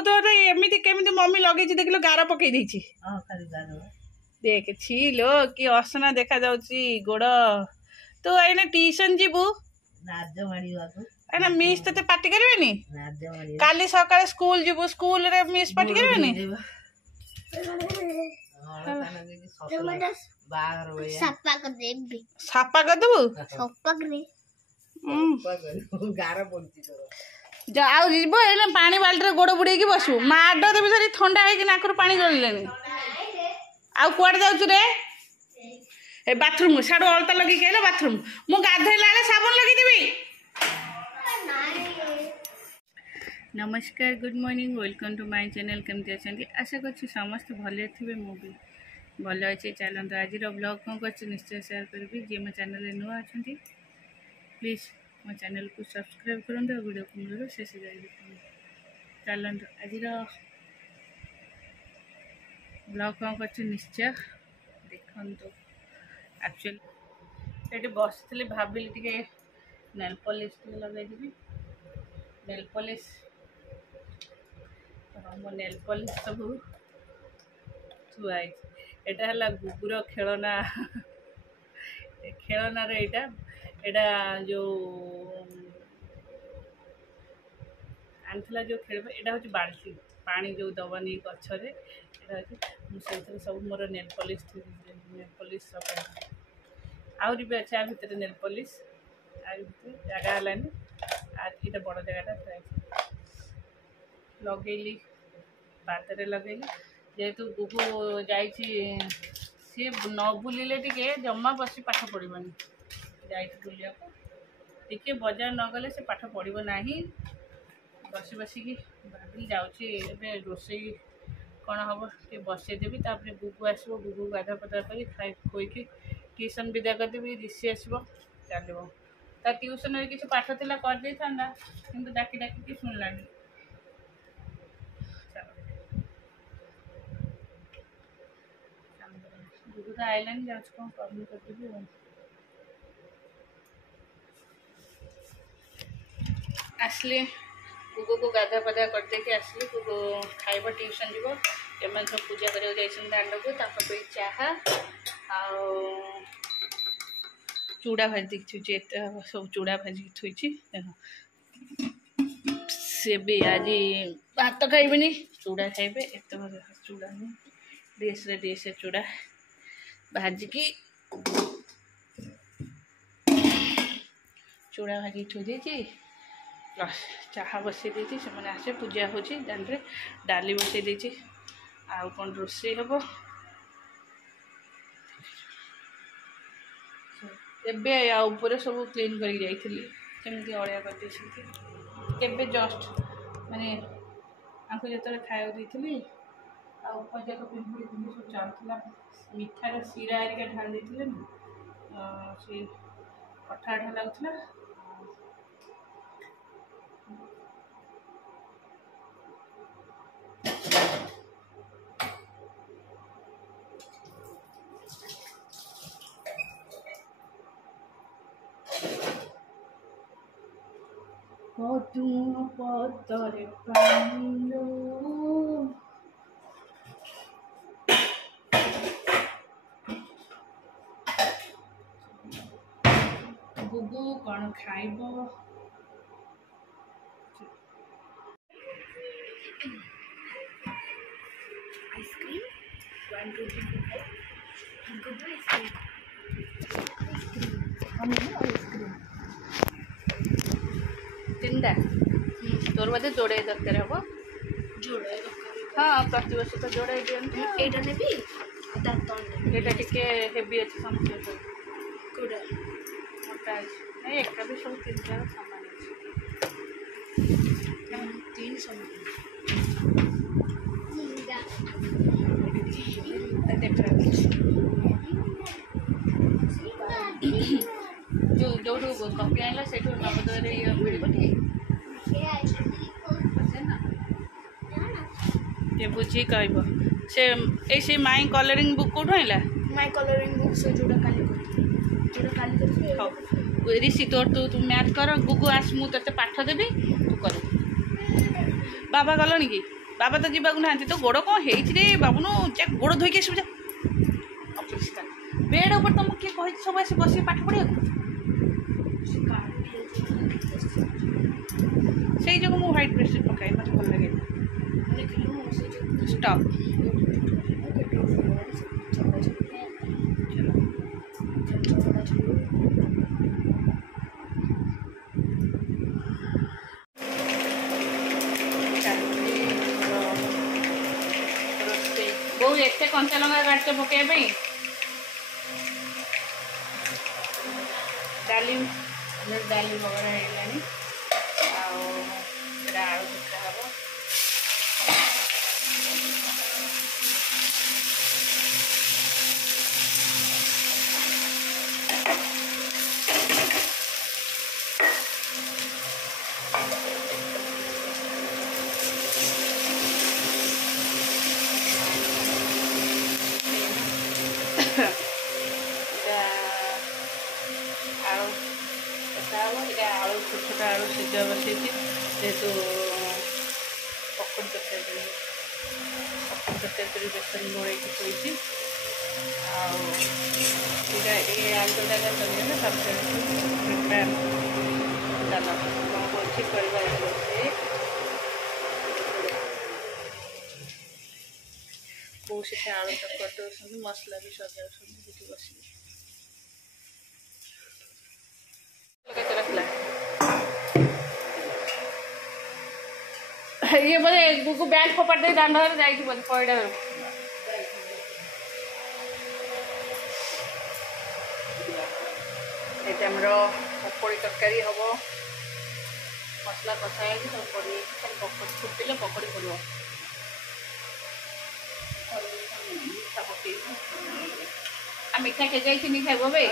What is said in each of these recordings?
ସବୁ ତ ଏମିତି କେମିତି ମମି ଲଗେଇଛି ଦେଖିଲ ଗାର ପକେଇ ଦେଇଛି। देख छी लो कि असना देखा जाउची गोड़ तो एने ट्यूशन जीबू एना मिस तते पार्टी करबेनी काली सकाळे स्कूल जीबू स्कूल रे मिस पार्टी करबेनी सापा कर देबू गार बोलती तो आउ जीबो एले पानी बाल्टी रे गोड़ बुड़ेकी बसू माड देबी सरी ठंडा है कि नाकर पानी गळलेनी आउ कुआडे जाउछु रे ए बाथरूम साडू अलता लगी केले बाथरूम मु गाधैला ले साबुन लगी देबी। नमस्कार good morning welcome to my channel केमती अछंती आशा करछि समस्त भले थिबे मु भी भले अछि। चलंत आज रो ब्लॉग कोन करछि निश्चय शेयर करबी जे मो चैनल रे नुआ अछंती प्लीज मो चैनल को सब्सक्राइब करंतु वीडियो को मूल शेष जाय देखो। चलंत आज रो ब्लॉग कौन कर निश्चय देखो। एक्चुअली ये बस भाविली टे नेल पॉलिश लगेदेवी नेल पॉलिश मो नेल पॉलिश सब थुआई एटा गुगुर खेलना खेलना एटा एटा जो आनला जो खेल एटा हूँ बाल्टी पानी जो दबानी गचरे मुझे सब मोर नेल पॉलिश सब आहरी भी अच्छे भितर नेल पॉलिश जगह हलानी आटा बड़ जगह लगेली पादरे लगेली जेहेतु गुगु जा सी न बुलिले टे जमा बस पाठ पढ़ानी जा बुलिया टे बजार न गले से पाठ पढ़ ना बस बसिकी भाभी जाऊँगी रोषे कौन हम ये बसईदेवी तापर गुगु आसो गुगु गाधा पदा कर खाई खोईकी ट्यूशन विदा करदेवी ऋषि आसो चलो ता ट्यूशन रे किसी पाठ था करदे था कि डाकी डाकी शुणलानी गुगु तो आईलानी जा कौन कमी करदेवी आसली गुगु को गाधा पदा करदे कि आसली गुगु खाइब ट्यूशन जीव एम सब पूजा कर दांड को चाहा चूड़ा भाजी थी सब चूड़ा भाजी थी देख सी भी आज भात खाइबे चूड़ा खाइबे एत चूड़ा डेस चूड़ा भाजिकी चूड़ा भाजी थी देती प्लस चाहा बसई देती से आसे पूजा होची दांडे डाली बसई देती आउ कौन रोषे हम एबे ऊपर सब क्लीन कर जाइली अड़िया कर जस्ट माने आपको जो खाया देती ऊपर जाक पिंपुड़ी पिंपुड़ी सब चलता मिठार सीरा हरिका ढाल देते ना से कठा ढा लगुला पतरे पानिलो गुगु कौन खाइब आइसक्रीम 1 2 3 4 गुगु आइसक्रीम तीनटा तोर बोधे जोड़े दरकार हम जोड़े हाँ प्रति वर्ष तो जोड़े दिखती यहाँ नेबी टे हेवी अच्छे समझ कोड़ा मोटा अच्छे एक भी सब 3 सामान अच्छे 3 सामान जो कपी आइला से नगद मिलबनी ये बुझी कह से माई कलरिंग बुक कौट आइला माई कलरिंग बुक से जोड़ा काली ऋषि तोर तू मैथ कर गुगु आस मु ते पाठ देवी तू कर बाबा गलनी कि बाबा तो जीवा ना तो गोड़ कौन है बाबू जा गोड़ धोईक आसू जा अपरिष्कार बेड ऊपर तुमको किए कही सब आस बस पाठ पढ़ा से जो मुझे व्हाइट ब्रेसलेट पकाए मत भल लगे स्टॉप बहु एत कंचा लंका काट पकड़ डाली डाली बगरा है आलू चुका हम आलू छोट छोट आलू सीझा बसई जेहेतु पकड़ तरकारी बेसन गोल थोड़ी आलू तरकारी सरीगले प्रिपेयर चलो कौन कर बहुत से आलू चकट दौरान मसला भी सजा बस ये बोले गुगु बैग फोपाड़ दे दांड जाइए बोले पड़ा पकोड़ी तरकारी हम मसला कषा सब पड़ फुटिले पकोड़ी कर मीठा केजाई चिनी खाइब भाई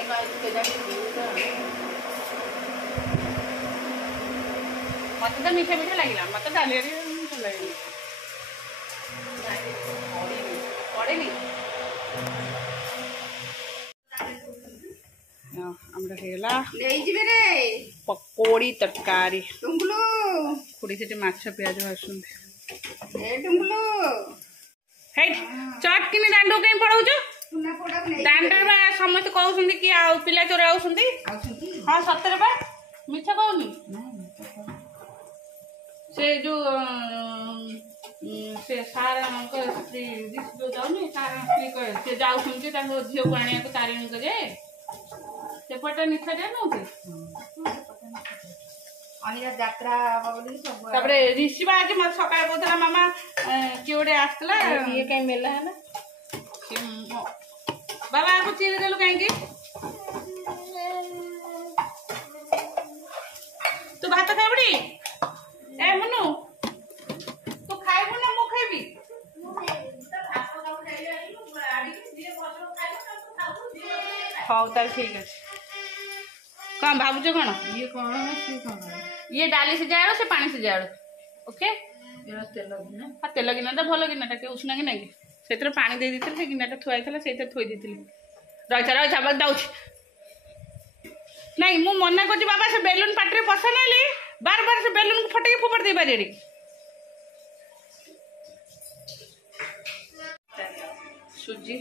मत तो मीठा मीठा लगे मत डाली लगे पड़ेनि पकोड़ी तरकारी खुड़ी से माछ पियाज भाषुं चट कि दांड कहीं पड़ाऊ दांड समस्त कहते कि पिला चोर हाँ सतरे बा मिछ कहनी से जो से सार स्त्री जो जाऊनी सार स्त्री कहे से जाऊँ झील को आने को तारिणी करे सेपटे निशा दे नौते ऋषिबा आज मत सकाळ कहला मामा किए गोटे आसला ये कहीं मेला है ना बाबा आपको चीर देलु कहीं तू भात खाइबड़ी ए मनु तू खाइबु ना मु खाइबी हाँ तार ठीक है कौन भावुच कौन ये कौन ये डाली सिझा से पानी सिझा ओके तेल गिना भल गिना उष्ण गिना कि से पानी दे दी से गिना थुआई से थोई दी रही रही दौच नहीं मु मना कर बाबा से बेलून पाटे पसा ना बार बार से बेलून को फटे फोपड़ दे पारे सुजी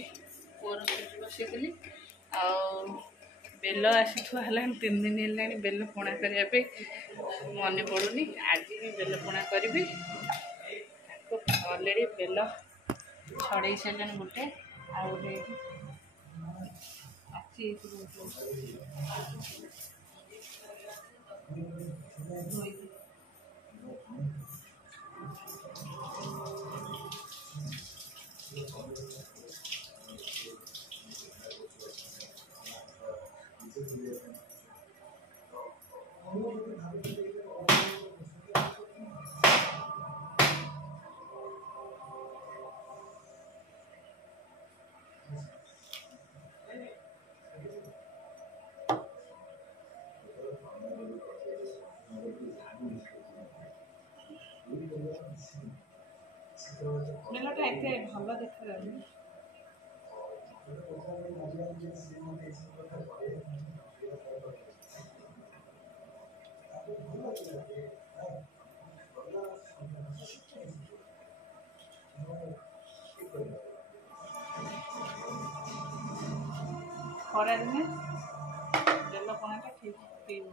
पुअर सुजी बसई बेल आसी थुआ 3 दिन है बेल पणा करने मन पड़ूनी आज भी बेल पणा करी अलरेडी बेल छड़े सारे गोटे बेलटा एते भल देखा खरा दिने बेल पणाटा ठीक पीब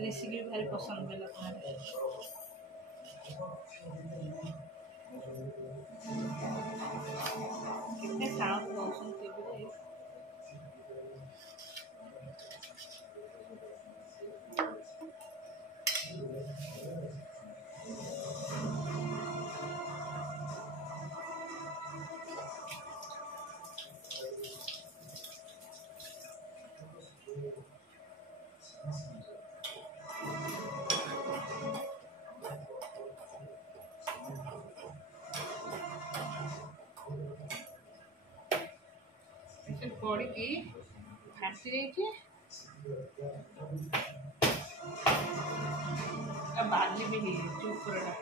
ऋषि की भारी पसंद बेल पणाटा कितने साउंड दौन टीवी पड़ी की फाटी जाइए बाली भी चूपड़ा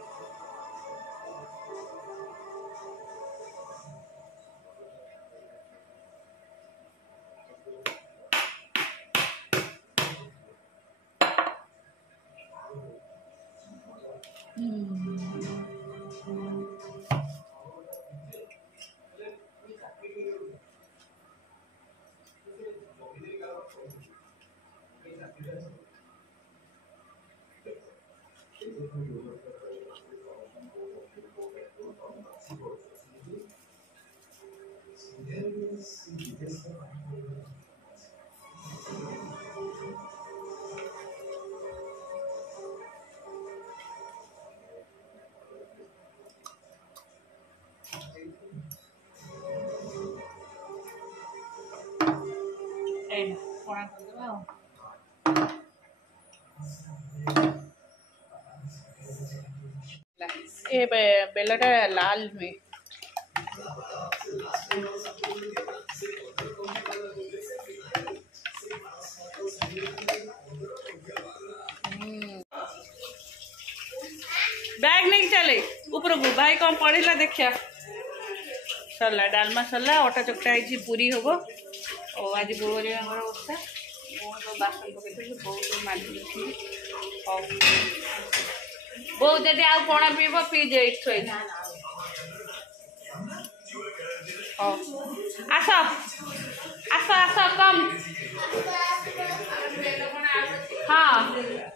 ये बेलटा लाल में बैग नहीं चले ऊपर को भाई कौन पढ़ेला देखिया सरला डालमा सरला अटा चकटा पूरी हम और आज बोरे अवस्था बहुत बासन पकई बहुत माली बहुत जदि आ पणा पीब पीजे थोई आस आस आस कम हाँ